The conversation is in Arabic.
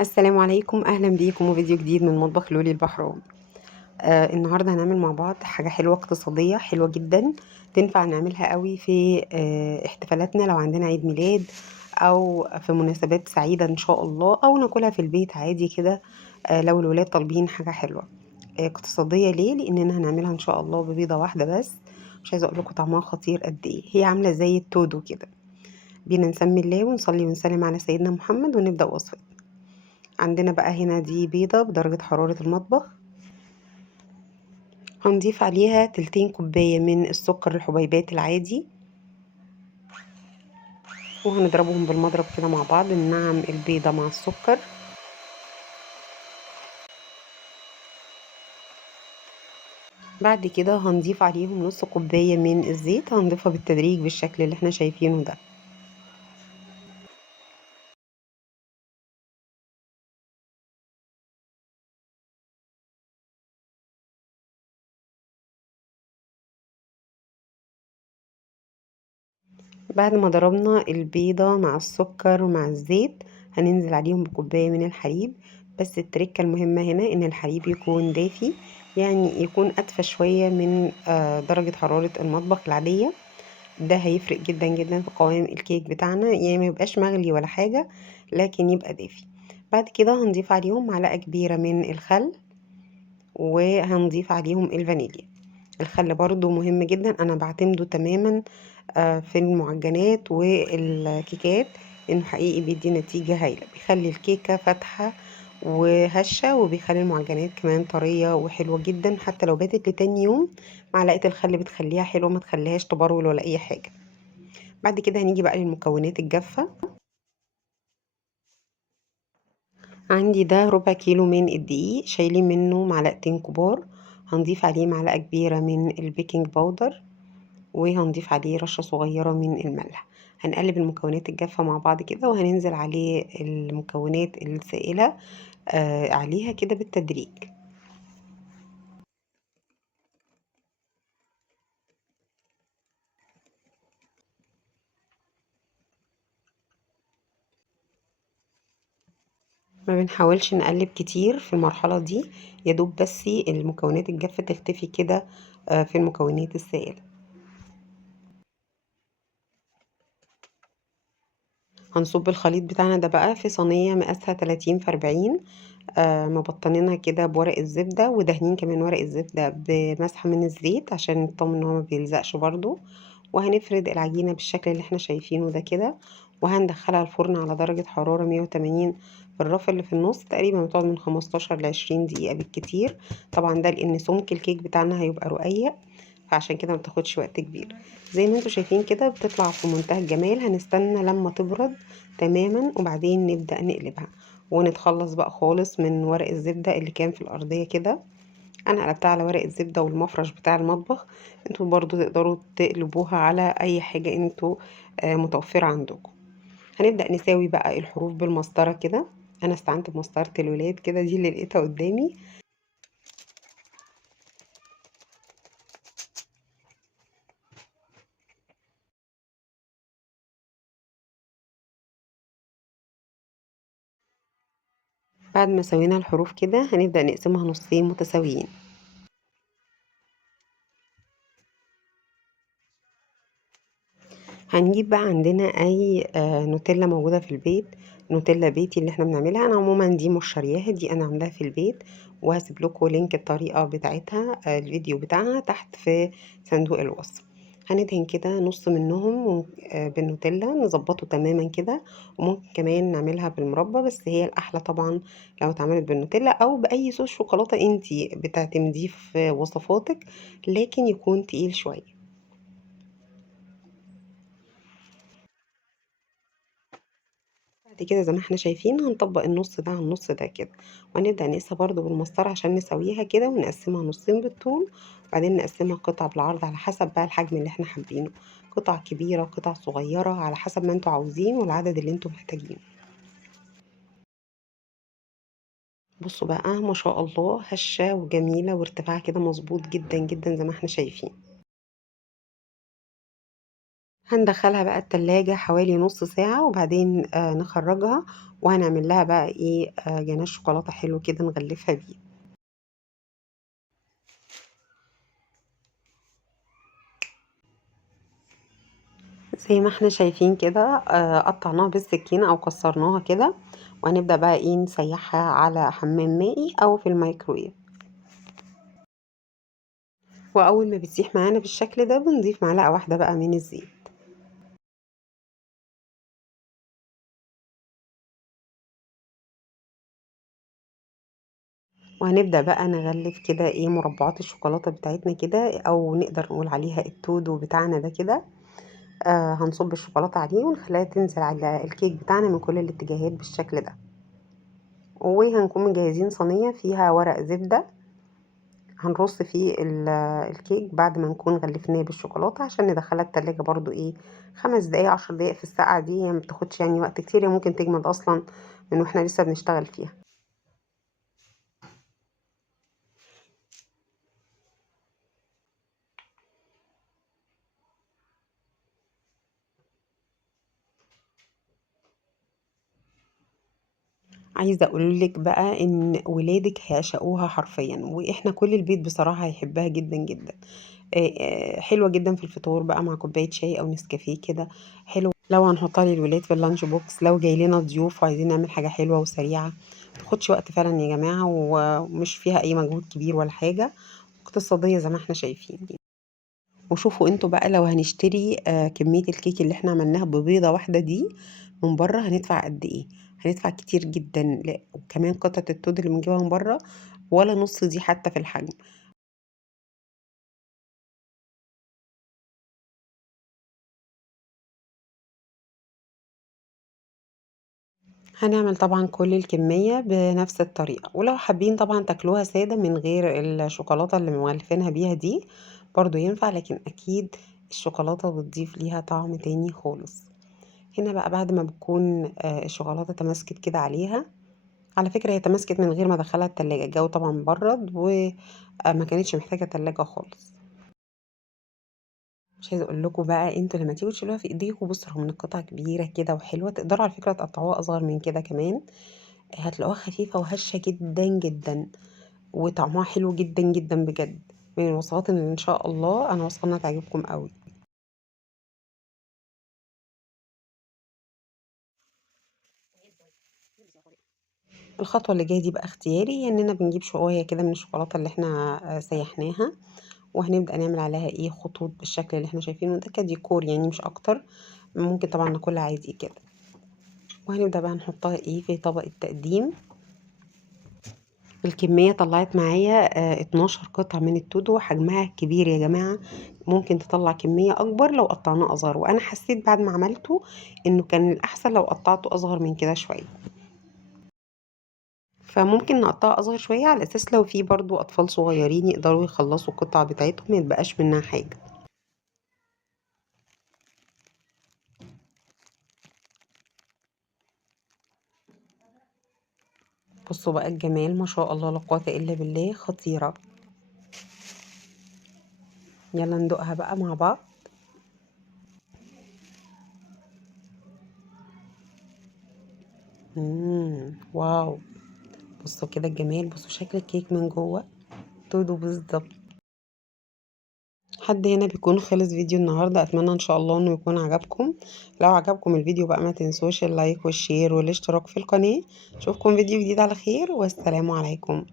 السلام عليكم، اهلا بيكم وفيديو جديد من مطبخ لولي البحراوي. النهارده هنعمل مع بعض حاجه حلوه اقتصاديه حلوه جدا. تنفع نعملها قوي في احتفالاتنا لو عندنا عيد ميلاد او في مناسبات سعيده ان شاء الله، او ناكلها في البيت عادي كده. لو الولاد طالبين حاجه حلوه. اقتصاديه ليه؟ لاننا هنعملها ان شاء الله ببيضه واحده بس. مش عايزه اقول لكم طعمها خطير قد ايه، هي عامله زي التودو كده. بينا نسمي الله ونصلي ونسلم على سيدنا محمد ونبدا وصفة. عندنا بقى هنا دي بيضة بدرجة حرارة المطبخ. هنضيف عليها تلتين كوباية من السكر الحبيبات العادي، وهنضربهم بالمضرب كده مع بعض ننعم البيضة مع السكر. بعد كده هنضيف عليهم نص كوباية من الزيت، هنضيفها بالتدريج بالشكل اللي احنا شايفينه ده. بعد ما ضربنا البيضة مع السكر ومع الزيت، هننزل عليهم بكوباية من الحليب. بس التركة المهمة هنا ان الحليب يكون دافي، يعني يكون ادفى شوية من درجة حرارة المطبخ العادية. ده هيفرق جدا جدا في قوام الكيك بتاعنا، يعني ما يبقاش مغلي ولا حاجة، لكن يبقى دافي. بعد كده هنضيف عليهم معلقة كبيرة من الخل، وهنضيف عليهم الفانيليا. الخل برضو مهم جدا، انا بعتمده تماما في المعجنات والكيكات، انه حقيقي بيدي نتيجة هايلة، بيخلي الكيكة فاتحة وهشة، وبيخلي المعجنات كمان طرية وحلوة جدا. حتى لو باتت لتاني يوم، معلقة الخل بتخليها حلوة، ما تخليهاش تبرول ولا اي حاجة. بعد كده هنيجي بقى للمكونات الجافة. عندي ده ربع كيلو من الدقيق، شايلين منه معلقتين كبار. هنضيف عليه معلقة كبيرة من البيكنج باودر، وهنضيف عليه رشة صغيرة من الملح. هنقلب المكونات الجافة مع بعض كده، وهننزل عليه المكونات السائلة عليها كده بالتدريج. ما بنحاولش نقلب كتير في المرحلة دي، يدوب بس المكونات الجافة تختفي كده في المكونات السائلة. هنصب الخليط بتاعنا ده بقى في صينية مقاسها 30 في 40، مبطنينها كده بورق الزبدة، ودهنين كمان ورق الزبدة بمسحة من الزيت عشان نطمن ان هو ما بيلزقش برضو. وهنفرد العجينة بالشكل اللي احنا شايفينه ده كده، وهندخلها الفرن على درجة حرارة 180 في الرف اللي في النص. تقريبا بتقعد من 15 ل 20 دقيقة بالكتير. طبعا ده لان سمك الكيك بتاعنا هيبقى رقيق، فعشان كده ما بتاخدش وقت كبير. زي ما انتوا شايفين كده بتطلع في منتهى الجمال. هنستنى لما تبرد تماما وبعدين نبدأ نقلبها، ونتخلص بقى خالص من ورق الزبدة اللي كان في الأرضية كده. أنا قلبتها على ورق الزبدة والمفرش بتاع المطبخ. انتوا برضو تقدروا تقلبوها على أي حاجة انتوا متوفرة عندكم. هنبدأ نساوي بقى الحروف بالمسطرة كده. أنا استعنت بمسطرة الولاد كده، دي اللي لقيتها قدامي. بعد ما سوينا الحروف كده هنبدأ نقسمها نصين متساويين. هنجيب بقى عندنا اي نوتيلا موجودة في البيت، نوتيلا بيتي اللي احنا بنعملها. انا عموما دي مش شارياها، دي انا عاملاها في البيت، وهسيب لكم لينك الطريقة بتاعتها الفيديو بتاعها تحت في صندوق الوصف. هندهن كده نص منهم بالنوتيلا، نظبطه تماما كده. وممكن كمان نعملها بالمربى، بس هي الاحلى طبعا لو اتعملت بالنوتيلا او باي صوص شوكولاتة انتي بتعتمديه في وصفاتك، لكن يكون تقيل شوية. بعد كده زي ما احنا شايفين هنطبق النص ده على النص ده كده، وهنبدأ نقيسها برضو بالمسطرة عشان نسويها كده، ونقسمها نصين بالطول، وبعدين نقسمها قطع بالعرض على حسب بقى الحجم اللي احنا حابينه. قطع كبيرة قطع صغيرة على حسب ما انتوا عاوزين والعدد اللي انتوا محتاجينه. بصوا بقى ما شاء الله، هشة وجميلة وارتفاعها كده مظبوط جدا جدا زي ما احنا شايفين. هندخلها بقى التلاجة حوالي نص ساعة وبعدين نخرجها، وهنعمل لها بقى ايه جناش شوكولاتة حلو كده نغلفها بيه. زي ما احنا شايفين كده قطعناها بالسكينة او كسرناها كده، وهنبدأ بقى ايه نسيحها على حمام مائي او في الميكرويف. واول ما بتسيح معانا بالشكل ده بنضيف معلقة واحدة بقى من الزيت، وهنبدأ بقى نغلف كده ايه مربعات الشوكولاتة بتاعتنا كده، او نقدر نقول عليها التودو بتاعنا ده كده. هنصب الشوكولاتة عليه ونخليها تنزل على الكيك بتاعنا من كل الاتجاهات بالشكل ده. وهنكون مجهزين صينية فيها ورق زبدة، هنرص فيه الكيك بعد ما نكون غلفناه بالشوكولاتة عشان ندخلها التلاجة برضو ايه 5 دقايق 10 دقايق. في الساعة دي هي مبتاخدش يعني وقت كتير، هي ممكن تجمد اصلا من واحنا لسه بنشتغل فيها. عايزة اقولك بقى ان ولادك هيعشقوها حرفيا، واحنا كل البيت بصراحة هيحبها جدا جدا. حلوة جدا في الفطور بقى مع كوباية شاي او نسكافيه كده. حلو لو هنحطها للولاد في اللانش بوكس، لو جاي لنا ضيوف وعايزين نعمل حاجة حلوة وسريعة متاخدش وقت فعلا يا جماعة، ومش فيها اي مجهود كبير ولا حاجة، اقتصادية زي ما احنا شايفين. وشوفوا انتوا بقى لو هنشتري كمية الكيك اللي احنا عملناها ببيضة واحدة دي من بره هندفع قد ايه؟ هندفع كتير جدا. لا وكمان قطعة التود اللي بنجيبها من بره ولا نص دي حتى في الحجم. هنعمل طبعا كل الكمية بنفس الطريقة، ولو حابين طبعا تاكلوها سادة من غير الشوكولاتة اللي مغلفينها بيها دي برضو ينفع، لكن اكيد الشوكولاتة بتضيف ليها طعم تاني خالص. هنا بقى بعد ما بتكون الشوكولاتة تماسكت كده عليها، على فكرة هي تماسكت من غير ما ادخلها التلاجة، الجو طبعا برد وما كانتش محتاجة تلاجة خالص. مش عايزة اقول لكم بقى انتوا لما تيجوا تشيلوها في ايديكم بصوا رغم ان القطعة كبيرة كده وحلوة تقدروا على فكرة تقطعوها اصغر من كده كمان، هتلاقوها خفيفة وهشة جدا جدا، وطعمها حلو جدا جدا بجد. من الوصفات اللي ان شاء الله انا واثقة انها تعجبكم قوي. الخطوة اللي جاية دي بقى اختياري، اننا بنجيب شوية كده من الشوكولاتة اللي احنا سيحناها، وهنبدأ نعمل عليها ايه خطوط بالشكل اللي احنا شايفينه ده كديكور يعني مش اكتر. ممكن طبعا ناكلها عادي كده. وهنبدأ بقى نحطها ايه في طبق التقديم. الكمية طلعت معايا 12 قطعة من التودو، حجمها كبير يا جماعة، ممكن تطلع كمية اكبر لو قطعناه اصغر، وانا حسيت بعد ما عملته انه كان الاحسن لو قطعته اصغر من كده شوية. فممكن نقطعها اصغر شوية على اساس لو في برضو اطفال صغيرين يقدروا يخلصوا القطع بتاعتهم ميتبقاش منها حاجة. بصوا بقى الجمال ما شاء الله لا قوة الا بالله، خطيرة. يلا ندوقها بقى مع بعض. واو. بصوا كده الجمال، بصوا شكل الكيك من جوه تودو بالظبط. حد هنا بيكون خلص فيديو النهارده، اتمنى ان شاء الله انه يكون عجبكم. لو عجبكم الفيديو بقى ما تنسوش اللايك والشير والاشتراك في القناة. اشوفكم فيديو جديد على خير والسلام عليكم.